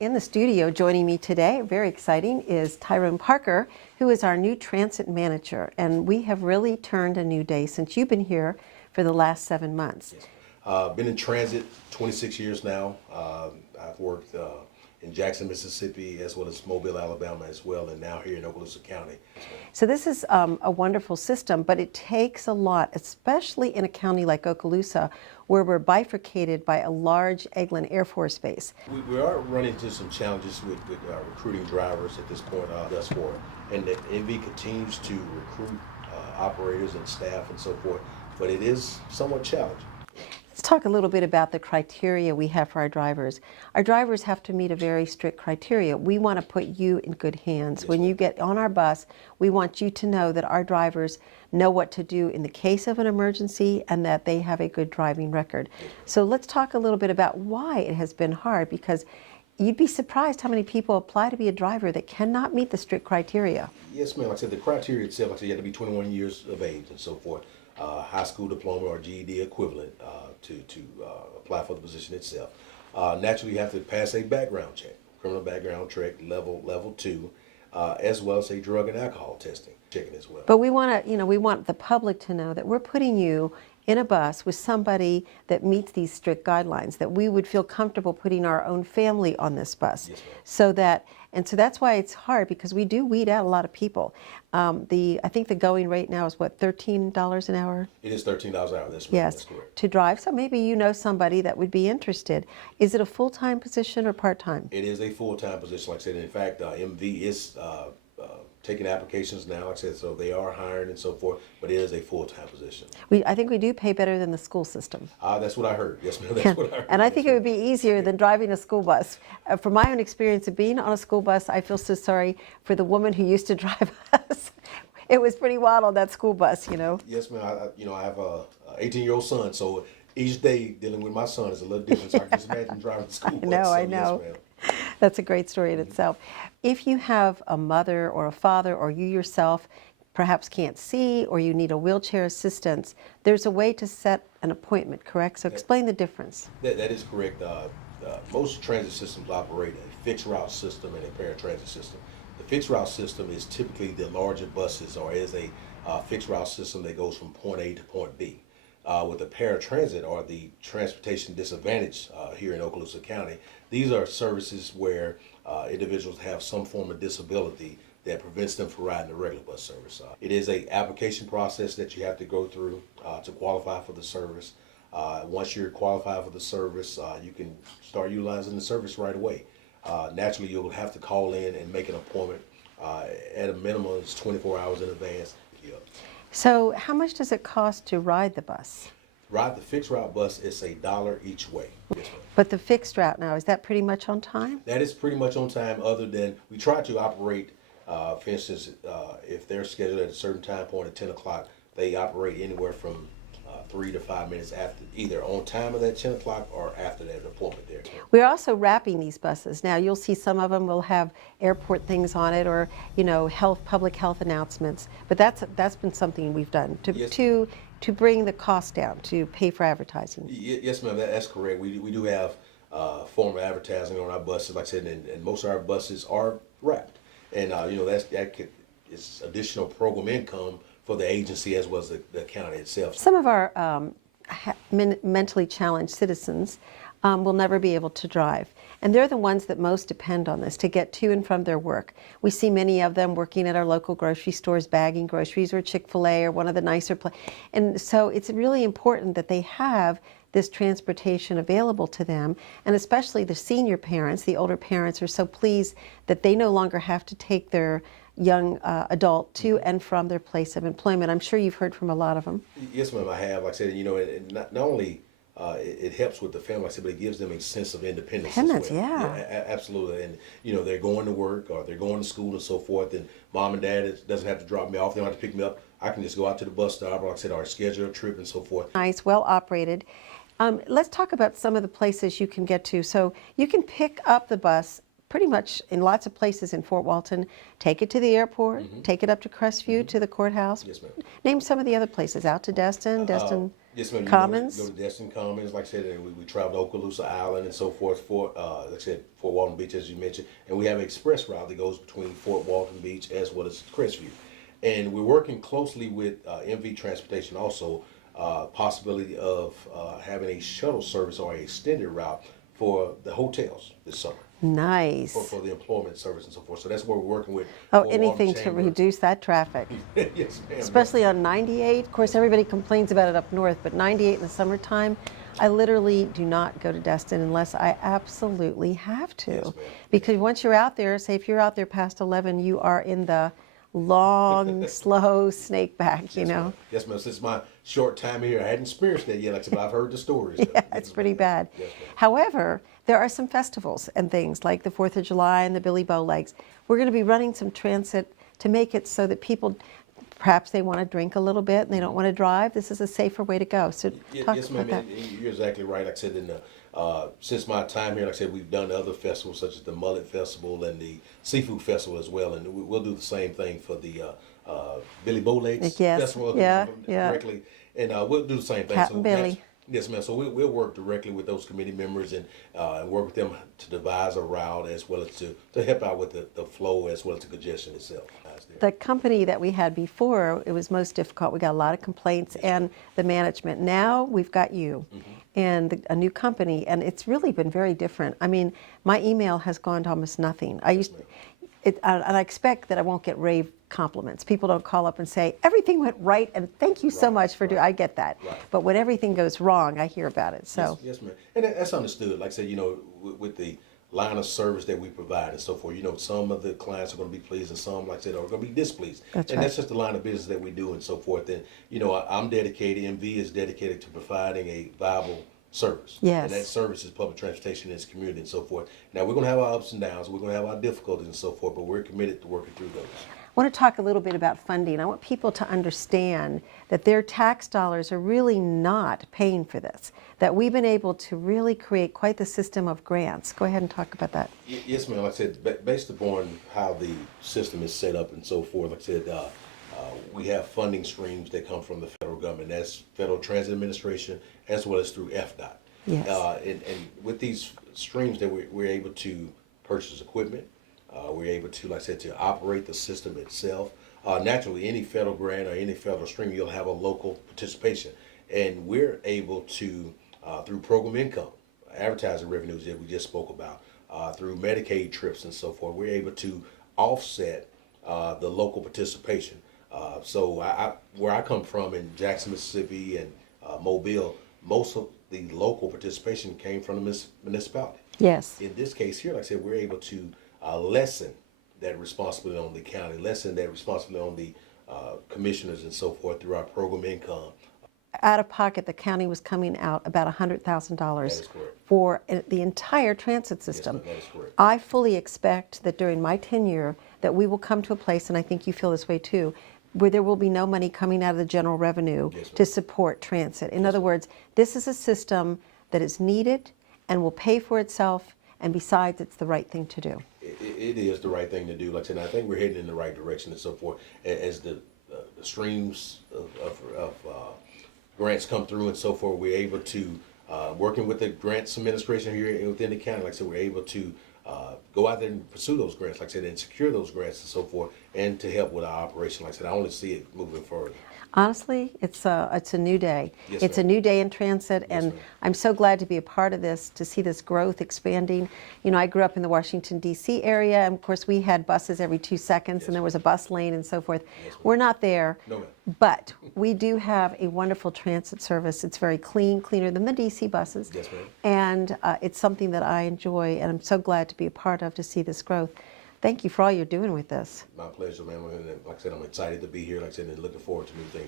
In the studio joining me today, very exciting, is Tyrone Parker, who is our new transit manager. And we have really turned a new day since you've been here for the last 7 months. Yes. Been in transit 26 years now. I've worked in Jackson, Mississippi, as well as Mobile, Alabama as well, and now here in Okaloosa County. So this is a wonderful system, but it takes a lot, especially in a county like Okaloosa, where we're bifurcated by a large Eglin Air Force Base. We are running into some challenges with recruiting drivers at this point thus far, and the MV continues to recruit operators and staff and so forth, but it is somewhat challenging. Let's talk a little bit about the criteria we have for our drivers. Our drivers have to meet a very strict criteria. We want to put you in good hands. Yes, when you get on our bus, we want you to know that our drivers know what to do in the case of an emergency and that they have a good driving record. So let's talk a little bit about why it has been hard, because you'd be surprised how many people apply to be a driver that cannot meet the strict criteria. Yes, ma'am. Like I said, the criteria itself, like I said, you have to be 21 years of age and so forth, high school diploma or GED equivalent to apply for the position itself. Naturally, you have to pass a background check, criminal background check, level 2, as well as a drug and alcohol testing checking as well. But we want to, we want the public to know that we're putting you in a bus with somebody that meets these strict guidelines, that we would feel comfortable putting our own family on this bus. Yes, ma'am. So that's why it's hard, because we do weed out a lot of people. I think the going rate now is what, $13 an hour? It is $13 an hour. That's Yes, correct. to drive. So maybe you know somebody that would be interested. Is it a full-time position or part-time? It is a full-time position, like I said. In fact, MV is taking applications now, like I said, so they are hiring and so forth, but it is a full-time position. I think we do pay better than the school system. That's what I heard. Yes, ma'am. That's what I heard. And I think it would be easier than driving a school bus. From my own experience of being on a school bus, I feel so sorry for the woman who used to drive us. It was pretty wild on that school bus, Yes, ma'am. I have a 18-year-old son, so each day dealing with my son is a little different. So I can just imagine driving the school bus. I So, know. yes, ma'am. That's a great story in itself. If you have a mother or a father, or you yourself perhaps can't see, or you need a wheelchair assistance, there's a way to set an appointment, correct? So explain the difference. That is correct. Most transit systems operate a fixed route system and a paratransit system. The fixed route system is typically the larger buses, or is a fixed route system that goes from point A to point B. With the paratransit, or the transportation disadvantage here in Okaloosa County, these are services where individuals have some form of disability that prevents them from riding the regular bus service. It is an application process that you have to go through to qualify for the service. Once you're qualified for the service, you can start utilizing the service right away. Naturally, you'll have to call in and make an appointment. At a minimum, it's 24 hours in advance. Yep. So how much does it cost to ride the bus? Ride the fixed route bus is $1 each way. Yes, ma'am. But the fixed route now, is that pretty much on time? That is pretty much on time, other than we try to operate, for instance, if they're scheduled at a certain time point at 10 o'clock, they operate anywhere from 3 to 5 minutes after, either on time of that 10 o'clock or after that appointment there. We're also wrapping these buses. Now you'll see some of them will have airport things on it, or public health announcements. But that's been something we've done to bring the cost down, to pay for advertising. Yes, ma'am. That's correct. We do have form of advertising on our buses, like I said, and most of our buses are wrapped, and it's additional program income for the agency as well as the county itself. Some of our mentally challenged citizens will never be able to drive. And they're the ones that most depend on this to get to and from their work. We see many of them working at our local grocery stores, bagging groceries, or Chick-fil-A, or one of the nicer places. And so it's really important that they have this transportation available to them. And especially the senior parents, the older parents, are so pleased that they no longer have to take their young adult to and from their place of employment. I'm sure you've heard from a lot of them. Yes, ma'am, I have. Like I said, and not only it helps with the family, like I said, but it gives them a sense of independence as well. Yeah, absolutely. And they're going to work, or they're going to school and so forth, and mom and dad doesn't have to drop me off, they don't have to pick me up. I can just go out to the bus stop, or like I said, or schedule a trip and so forth. Nice, well operated. Let's talk about some of the places you can get to. So you can pick up the bus pretty much in lots of places in Fort Walton. Take it to the airport, take it up to Crestview, to the courthouse. Yes, ma'am. Name some of the other places, out to Destin, Destin Yes, ma'am. Commons. You go to Destin Commons, like I said, and we travel to Okaloosa Island and so forth. Like I said, Fort Walton Beach, as you mentioned, and we have an express route that goes between Fort Walton Beach as well as Crestview. And we're working closely with MV Transportation also, possibility of having a shuttle service or a extended route for the hotels this summer. Nice. For the employment service and so forth. So that's what we're working with. Oh, Fort Walton anything to Chamber. reduce that traffic. Yes, ma'am. Especially on 98. Of course, everybody complains about it up north, but 98 in the summertime, I literally do not go to Destin unless I absolutely have to. Yes, ma'am. Because once you're out there, say if you're out there past 11, you are in the long, slow snake back, you Yes, know. ma'am. Yes, ma'am. Since my short time here, I hadn't experienced that yet. Like I said, but I've heard the stories. Yeah, it's pretty bad. Yes, ma'am. However, there are some festivals and things like the 4th of July and the Billy Bowlegs. We're going to be running some transit to make it so that people, perhaps they want to drink a little bit and they don't want to drive. This is a safer way to go. So talk Yes, about ma'am. that. And you're exactly right. Like I said, since my time here, like I said, we've done other festivals such as the Mullet Festival and the Seafood Festival as well, and we'll do the same thing for the Billy Bowlegs Yes, Festival. yeah. Directly, and we'll do the same thing. Captain Billy. Yes, ma'am. So we'll work directly with those committee members and work with them to devise a route as well as to help out with the flow as well as the congestion itself. The company that we had before, it was most difficult. We got a lot of complaints and the management. Now we've got you and a new company, and it's really been very different. I mean, my email has gone to almost nothing. And I expect that I won't get rave compliments. People don't call up and say, everything went right, and thank you so much for doing, I get that. Right. But when everything goes wrong, I hear about it, so. Yes, ma'am. And that's understood. Like I said, with the line of service that we provide and so forth, some of the clients are going to be pleased and some, like I said, are going to be displeased. That's and right. that's just the line of business that we do and so forth. And, I'm dedicated, MV is dedicated to providing a viable service. Yes. And that service is public transportation in this community and so forth. Now, we're going to have our ups and downs, we're going to have our difficulties and so forth, but we're committed to working through those. I want to talk a little bit about funding. I want people to understand that their tax dollars are really not paying for this, that we've been able to really create quite the system of grants. Go ahead and talk about that. Yes, ma'am. Like I said, based upon how the system is set up and so forth, like I said, we have funding streams that come from the federal government. That's Federal Transit Administration as well as through FDOT. Yes. And with these streams that we're able to purchase equipment, we're able to, like I said, to operate the system itself. Naturally, any federal grant or any federal stream, you'll have a local participation. And we're able to, through program income, advertising revenues that we just spoke about, through Medicaid trips and so forth, we're able to offset the local participation. So where I come from in Jackson, Mississippi and Mobile, most of the local participation came from the municipality. Yes. In this case here, like I said, we're able to lessen that responsibility on the county, lessen that responsibility on the commissioners and so forth through our program income. Out of pocket, the county was coming out about $100,000 That is correct. for the entire transit system. ma'am, that is correct. I fully expect that during my tenure that we will come to a place, and I think you feel this way too, where there will be no money coming out of the general revenue Yes, ma'am. to support transit. In other words, this is a system that is needed and will pay for itself, and besides, it's the right thing to do. It is the right thing to do. Like I said, I think we're heading in the right direction and so forth. As the streams of grants come through and so forth, we're able to, working with the grants administration here within the county, like I said, we're able to go out there and pursue those grants, like I said, and secure those grants and so forth, and to help with our operation. Like I said, I want to see it moving forward. Honestly, it's a new day. Yes, It's a ma'am. new day in transit, Yes, and ma'am. I'm so glad to be a part of this, to see this growth expanding. I grew up in the Washington, D.C. area, and of course we had buses every 2 seconds, and there was a bus lane and so forth. Yes, ma'am. We're not there, No, ma'am. but we do have a wonderful transit service. It's very clean, cleaner than the D.C. buses. Yes, ma'am. And it's something that I enjoy, and I'm so glad to be a part of, to see this growth. Thank you for all you're doing with this. My pleasure, ma'am. And like I said, I'm excited to be here. Like I said, and looking forward to new things